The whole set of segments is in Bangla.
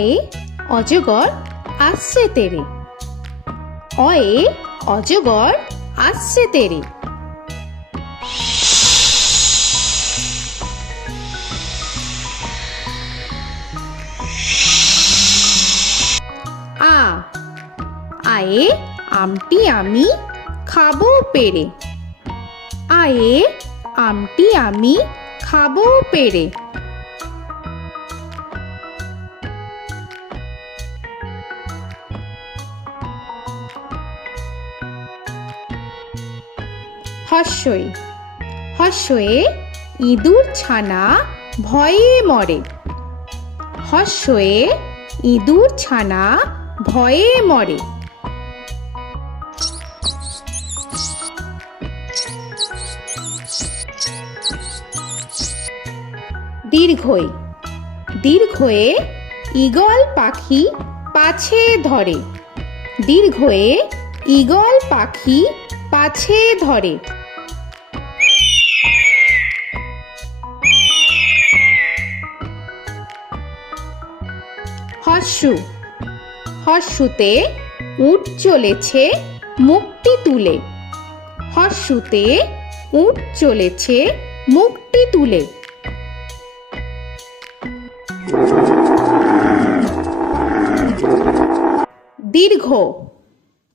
অয়ে অজগর আসছে তেরে। অয়ে অজগর আসছে তেরে। আ আয়ে আমটি আমি খাবো পেরে। আয়ে আমটি আমি খাবো পেরে। হর্ষই হর্ষয়ে ইঁদুর ছানা ভয়ে মরে। হর্ষয়ে ইঁদুর ছানা ভয়ে মরে। দীর্ঘই দীর্ঘয়ে ঈগল পাখি পাছে ধরে। দীর্ঘয়ে ঈগল পাখি পাছে ধরে। হর্ষু হর্ষুতে উট চলেছে মুখটি তুলে। হর্ষুতে উট চলেছে মুখটি তুলে। দীর্ঘ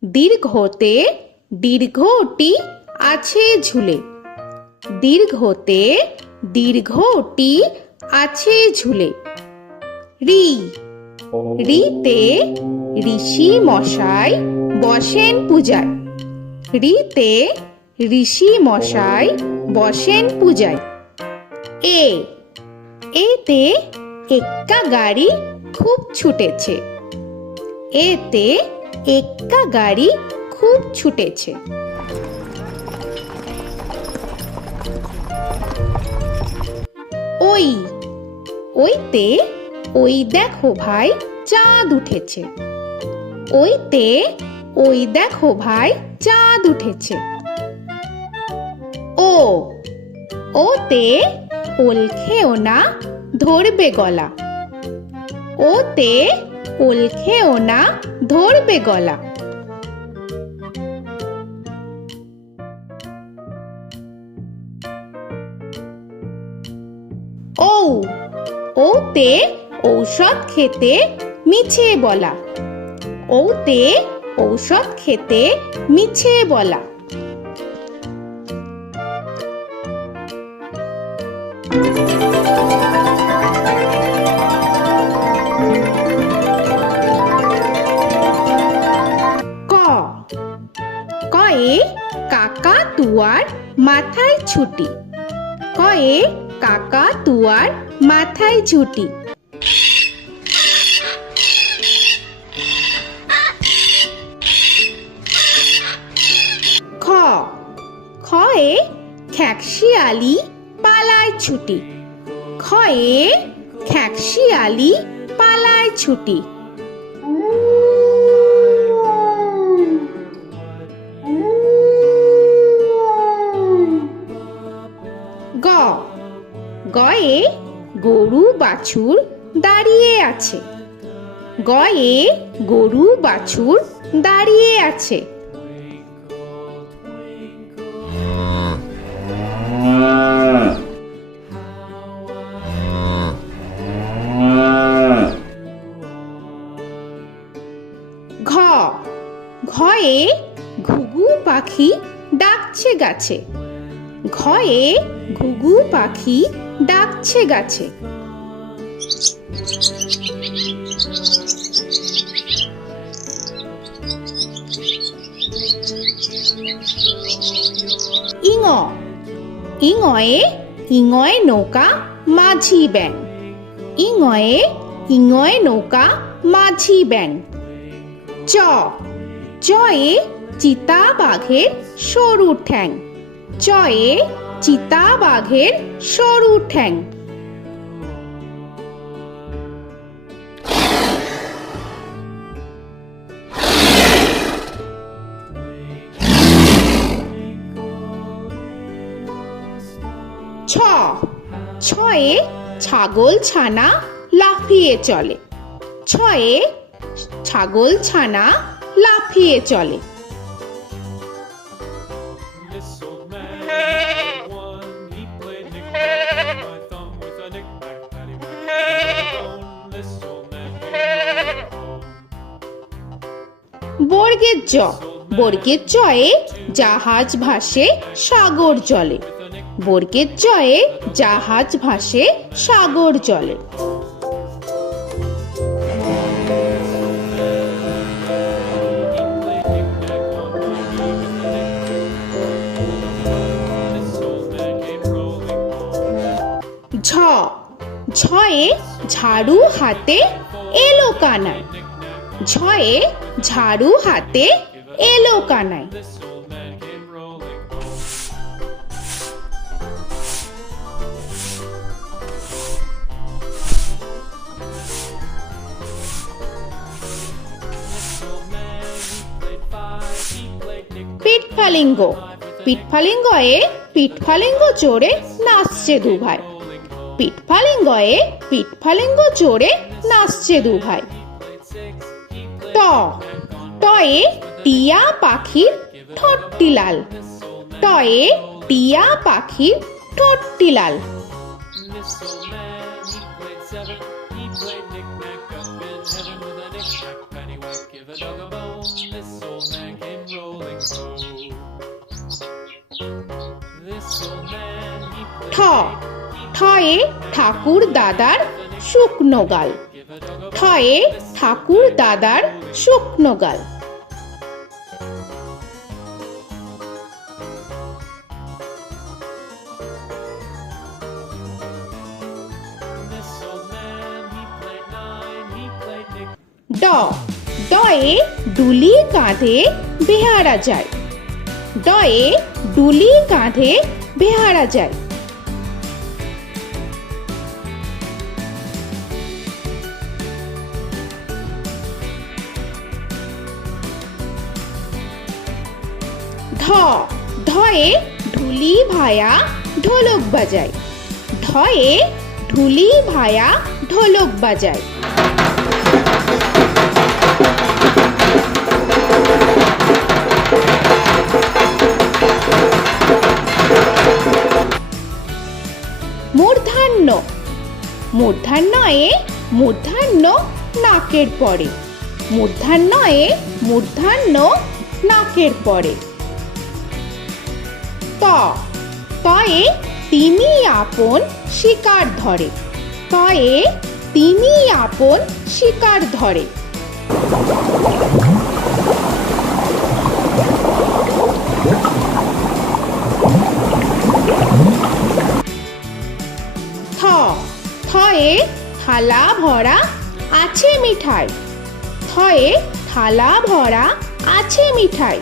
দীর্ঘতে দীর্ঘটি আছে ঝুলে। দীর্ঘতে দীর্ঘটি আছে ঝুলে। রি রিতে ঋষি মশাই বসেন পূজায়। রিতে ঋষি মশাই বসেন পূজায়। এ এতে এক্কা গাড়ি খুব ছুটেছে। এতে এক্কা গাড়ি খুব ছুটেছে। ওই ওইতে ওই দেখো ভাই চাঁদ উঠেছে। ওইতে ওই দেখো ভাই চাঁদ উঠেছে। ও ওতে ওল খেও না ধরবে গলা। ওতে ওল খেও না ধরবে গলা। ঔ ওতে ঔষধ খেতে মিছে বলা। ওতে ঔষধ খেতে মিছে বলা। ক কয়ে কাকা তুয়ার মাথায় ছুটি। কয়ে কাকা তুয়ার মাথায় ছুটি। খ খয়ে খ্যাকশিয়ালি পালায় ছুটি। খয়ে খ্যাকশিয়ালি পালায় ছুটি। গ গয়ে গরু বাছুর দাঁড়িয়ে আছে। গয়ে গরু বাছুর দাঁড়িয়ে আছে। ঘ ঘয়ে ঘুঘু পাখি ডাকছে গাছে। ঘয়ে ঘুঘু পাখি ডাকছে গাছে। ইঙ ইঙয়ে ইঙয়ে নৌকা মাঝি ব্যাং। ইঙয়ে ইঙয়ে নৌকা মাঝি ব্যাং। চ চয়ে চিতা বাঘের সরু ঠ্যাং। চয়ে চিতা বাঘের সরু ঠ্যাং। ছ ছয়ে ছাগল ছানা লাফিয়ে চলে। ছ ছয়ে ছাগল ছানা লাফিয়ে চলে। This old man had one. He played knick-knack, my thumb with a knick-knack, paddywhack, this old man came home. বর্গের জ, বর্গের জয়ে জাহাজ ভাসে সাগর জলে। বর্গের জয়ে জাহাজ ভাসে সাগর জলে। ঝ, ঝয়ে ঝাড়ু হাতে এলো কানাই। ঝয়ে ঝাড়ু হাতে এলো Kanai. This old man came rolling home. This old man, he played five. He played knick-knack. পিঠফালিঙ্গ, পিঠফালিঙ্গয়ে পিঠফালিঙ্গ চড়ে নাচছে দুভাই। পিঠফালিঙ্গয়ে পিঠফালিঙ্গ চড়ে নাচছে দুভাই। ট, টয়ে টিয়া পাখির ঠোঁটটি লাল। টয়ে টিয়া পাখির ঠোঁটটি লাল। This old man, he played seven. He played knick-knack up in heaven with a knick-knack, paddywhack, give a dog a bone. This old man came rolling home. This old man, he ঠ, played ঠয়ে ঠাকুর দাদার শুকনো গাল। give a dog a ঠয়ে ঠাকুর দাদার শুকনো গাল। This old man, he played nine. He played knick. ড, ডয়ে ডুলি কাঁধে বেহারা যায়। ডয়ে ডুলি কাঁধে বেহারা যায়। ধ, ধয়ে ঢুলি ভায়া ঢোলক বাজায়। ধয়ে ঢুলি ভায়া ঢোলক বাজায়। মূর্ধন্য, মূর্ধন্যয়ে মূর্ধন্য নাকের পরে। মূর্ধন্যয়ে মূর্ধন্য নাকের পরে। ত, তয়ে তিনি আপন শিকার ধরে। তয়ে তিনি আপন শিকার ধরে। থ, থয়ে থালা ভরা আছে মিঠাই। থয়ে থালা ভরা আছে মিঠাই।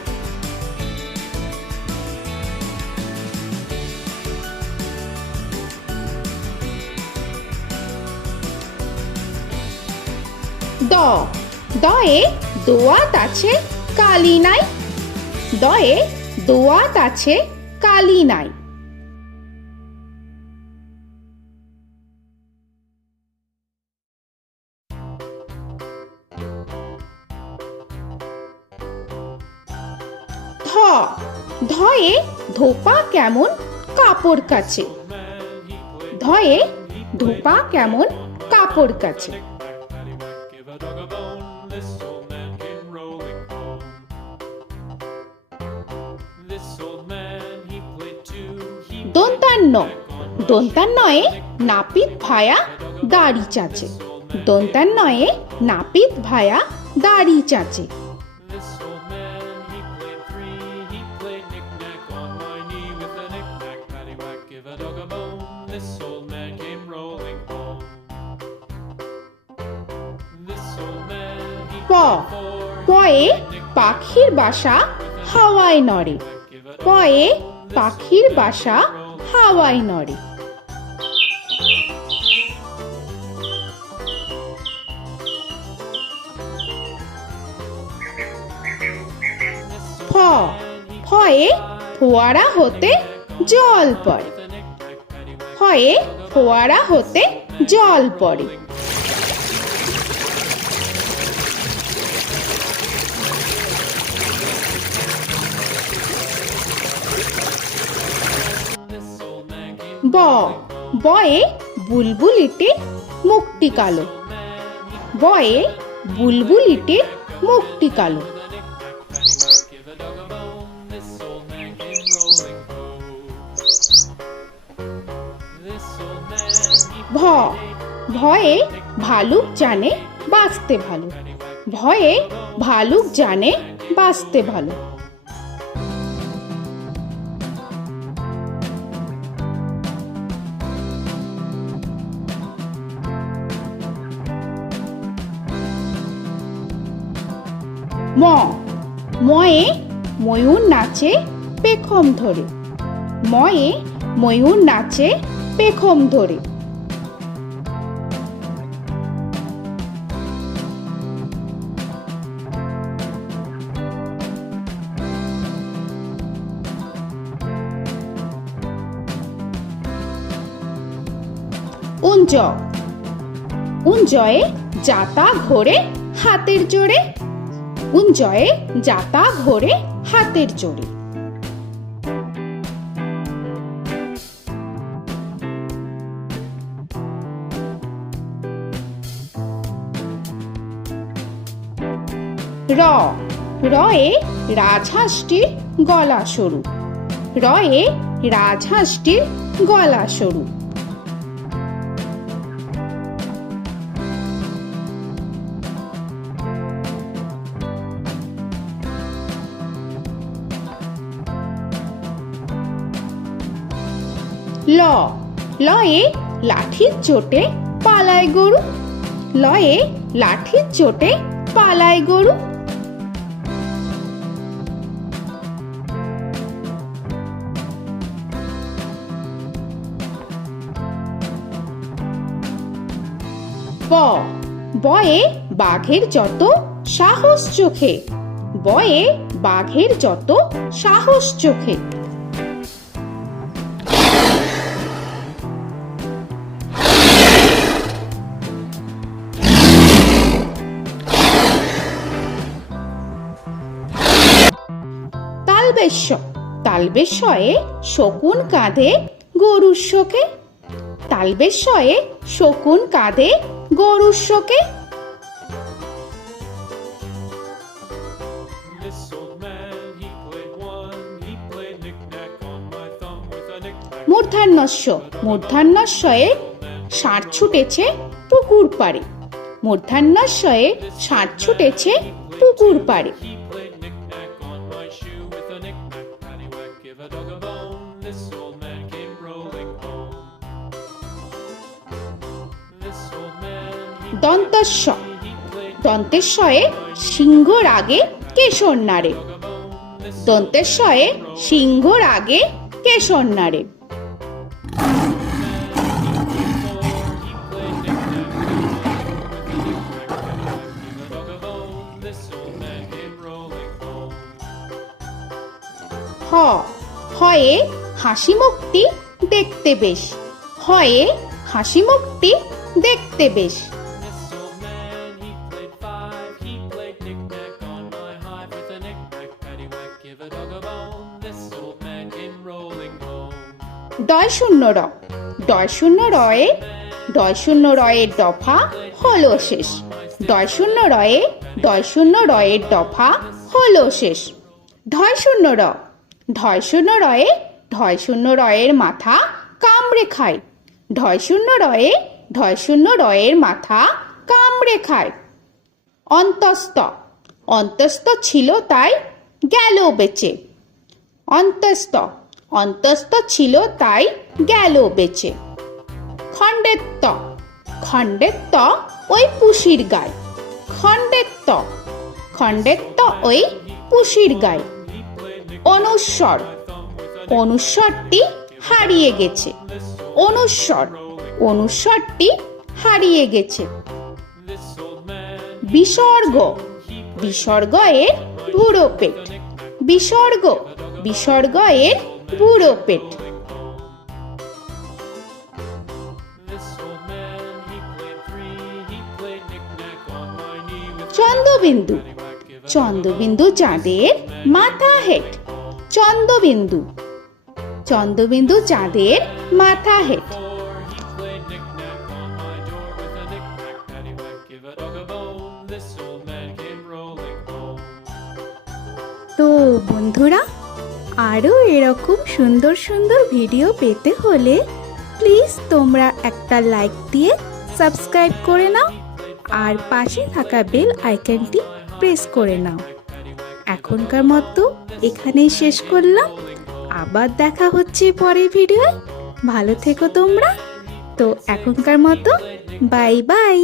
দ, দয়ে দোয়াত আছে কালি নাই। দয়ে দোয়াত আছে কালি নাই। ধ, ধয়ে ধোপা কেমন কাপড় কাছে। ধয়ে ধোপা কেমন কাপড় কাছে। Paddywhack, give a dog a bone. This old man came rolling home. This old man, he played two. He দন্তান্ন, দন্তান্নয়ে নাপিত ভায়া দাড়ি চাচে। দন্তান্নয়ে নাপিত ভায়া দাড়ি চাচে। This old man, he played three. He played knick-knack on my knee with a knick-knack, paddywhack, give a dog a bone. This old man came rolling home. This old man, he প, played four. পয়ে পাখির বাসা হাওয়ায় নড়ে। পয়ে পাখির বাসা হাওয়ায় নড়ে। ফ, ফয়ে ফোয়ারা হতে জল পড়ে। ফয়ে ফোয়ারা হতে জল পড়ে। ব বয়ে বুলবুলিটির মুখটি কালো। বয়ে বুলবুলিটির মুখটি কালো। Give a dog a bone, this old man came rolling home. This old man, he ভ ভয়ে ভালুক জানে বাঁচতে ভালো। ভয়ে ভালুক জানে বাঁচতে ভালো। ম ময়ে ময়ূর নাচে পেখম ধরে। ময়ে ময়ূর নাচে পেখম ধরে। উঞ্জ উঞ্জয়ে যাতা ঘোরে হাতের জোরে। উঞ্জয়ে যাতা ঘোরে হাতের জোরে। র রয়ে রাজহাঁসটির গলা সরু। রয়ে রাজহাঁসটির গলা সরু। ল লয়ে লাঠির চোটে পালায় গরু। লয়ে লাঠির চোটে পালায় গরু। ব বয়ে বাঘের যত সাহস চোখে। বয়ে বাঘের যত সাহস চোখে। তালবেশ্য তালবেশ্যয়ে শকুন কাঁধে গরুর শোকে। তালবেশ্যয়ে শকুন কাঁধে গরুর শোকে। This old man, he played one, he played knick-knack on my thumb with a knick-knack. মূর্ধন্যস্য মূর্ধন্যস্বয়ে ষাঁড় ছুটেছে পুকুর পাড়ে। মূর্ধন্যস্বয়ে ষাঁড় ছুটেছে পুকুর পাড়ে। He played knick-knack on my shoe with a knick-knack, paddywhack, give a dog a bone. This old man came rolling home. This old man, দন্তস্ব he played দন্তেশ্বয়ে সিংহর আগে কেশর নাড়ে। dog a bone. This দন্তেশ্বয়ে সিংহর আগে কেশর নাড়ে। he played knick-knack with a knick-knack, paddywhack, give a dog a bone. This old man came rolling home. হ হয়ে হাসি মুখটি দেখতে বেশ। হয়ে হাসি মুখটি দেখতে বেশ। This old man, he played five, he played knick-knack on my hive with a knick-knack, paddywhack, give a dog a bone. This old man came rolling home. ডয় শূন্য র ডয় শূন্য রয়ে ডয় শূন্য রয়ের দফা হলো শেষ। ডয় শূন্য রয়ে ডয় শূন্য রয়ের দফা হলো শেষ। ঢয় শূন্য র ঢয় শূন্য রয়ে ঢয় শূন্য রয়ের মাথা কামড়ে খায়। ঢয় শূন্য রয়ে ঢয় শূন্য রয়ের মাথা কামড়ে খায়। অন্তস্থ অন্তস্থ ছিল তাই গেল বেঁচে। অন্তস্থ অন্তস্থ ছিল তাই গেল বেঁচে। খণ্ডেত্ব খণ্ডেত্ব ওই পুষির গায়। খণ্ডেত্ব খণ্ডেত্ব ওই পুষির গায়। অনুস্বর অনুস্বরটি হারিয়ে গেছে। অনুস্বর অনুস্বরটি হারিয়ে গেছে। This old man, বিসর্গ বিসর্গ এর বুড়ো পেট। বিসর্গ বিসর্গ এর বুড়ো পেট। this old man, he played three, he played knick-knack on my knee with Chandrabindu paddywhack, give a Chandrabindu চাঁদের মাথা হেট। চন্দ্রবিন্দু চন্দ্রবিন্দু চাঁদের মাথা head. Before he played knick-knack on my door with a knick-knack, paddywhack, give a dog a bone. This old man came rolling home. তো বন্ধুরা, আরও এরকম সুন্দর সুন্দর ভিডিও পেতে হলে প্লিজ তোমরা একটা লাইক দিয়ে সাবস্ক্রাইব করে নাও আর পাশে থাকা বেল আইকনটি প্রেস করে নাও। এখনকার মতো এখানেই শেষ করলাম, আবার দেখা হচ্ছে পরের ভিডিওয়। ভালো থেকো তোমরা। তো এখনকার মতো বাই বাই।